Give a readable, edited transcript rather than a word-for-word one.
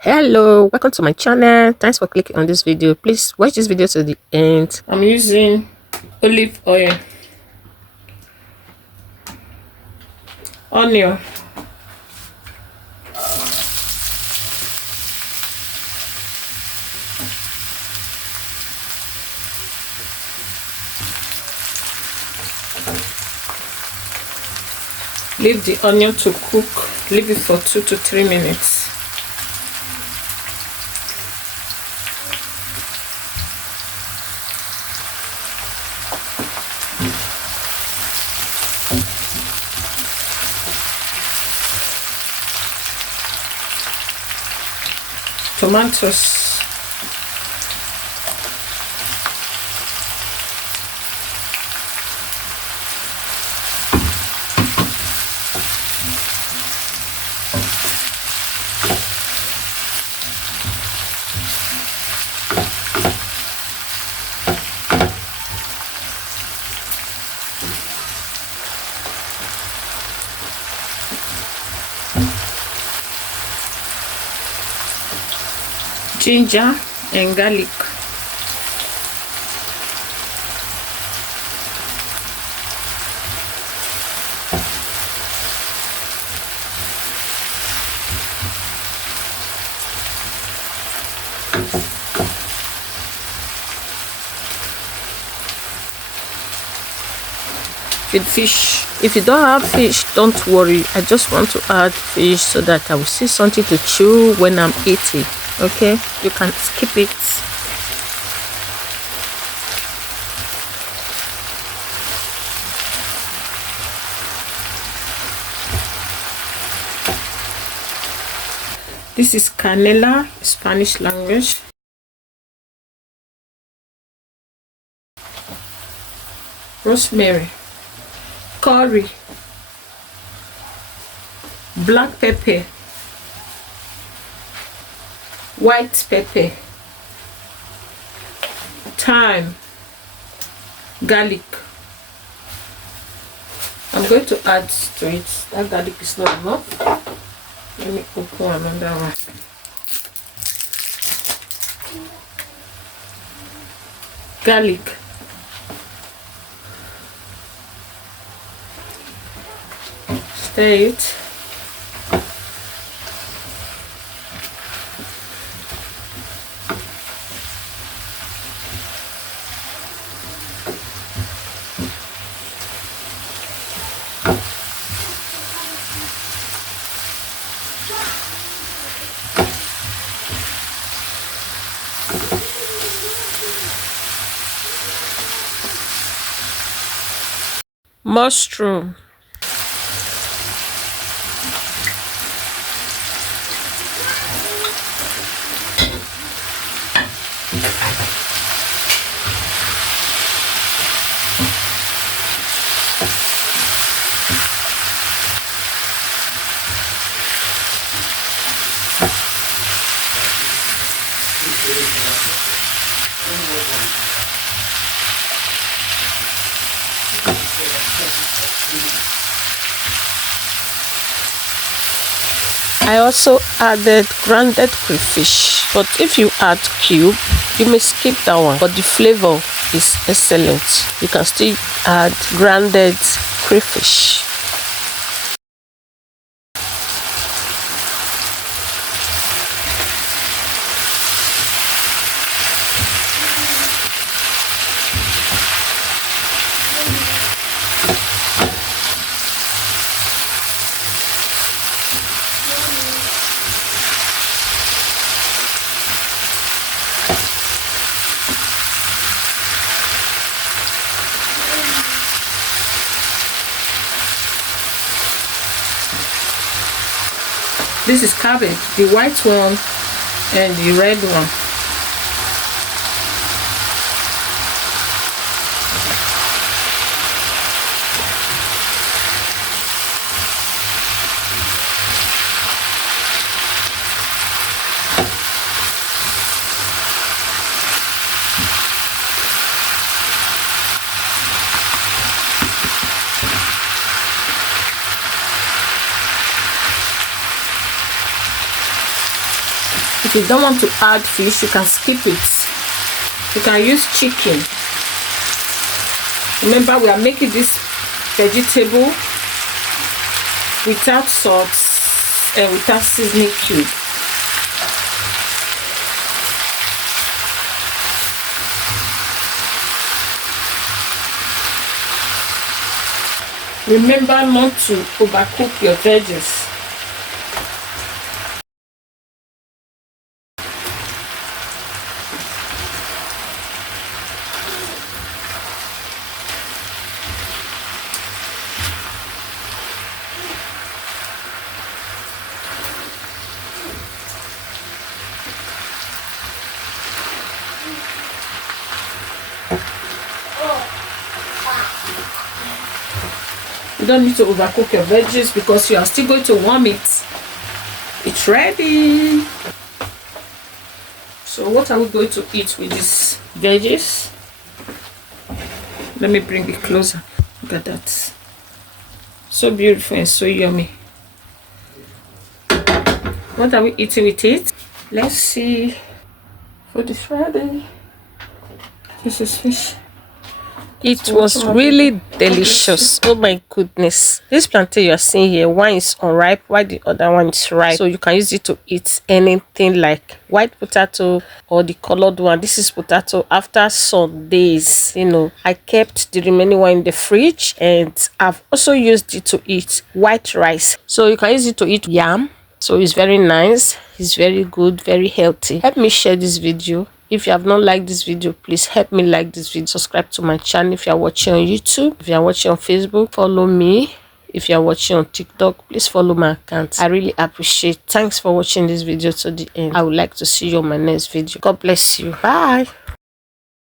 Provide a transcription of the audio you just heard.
Hello, welcome to my channel. Thanks for clicking on this video. Please watch this video to the end. I'm using olive oil, onion, leave the onion to cook, leave it for 2 to 3 minutes. Tomatoes, ginger and garlic. With fish, if you don't have fish, don't worry. I just want to add fish so that I will see something to chew when I'm eating. Okay, you can skip it. This is canela, Spanish language. Rosemary, curry, black pepper, white pepper, thyme, garlic. I'm going to add to it. That garlic is not enough. Let me open another one. Garlic, stir it. Mushroom, I also added grounded crayfish, but if you add cube, you may skip that one, but the flavor is excellent. You can still add grounded crayfish. This is cabbage, the white one and the red one. If you don't want to add fish, you can skip it. You can use chicken. Remember, we are making this vegetable without salt and without seasoning cube. Remember not to overcook your veggies. You don't need to overcook your veggies because you are still going to warm it. It's ready. So what are we going to eat with these veggies? Let me bring it closer. Look at that. So beautiful and so yummy. What are we eating with it? Let's see. Food is ready. This is fish. It was really delicious. Oh my goodness. This plantain you are seeing here, one is unripe while the other one is ripe. So you can use it to eat anything like white potato or the colored one. This is potato. After some days, you know, I kept the remaining one in the fridge, and I've also used it to eat white rice. So you can use it to eat yam. So it's very nice. It's very good, very healthy. Help me share this video. If you have not liked this video, please help me like this video. Subscribe to my channel if you are watching on YouTube. If you are watching on Facebook, follow me. If you are watching on TikTok, please follow my account. I really appreciate. Thanks for watching this video to the end. I would like to see you on my next video. God bless you. Bye.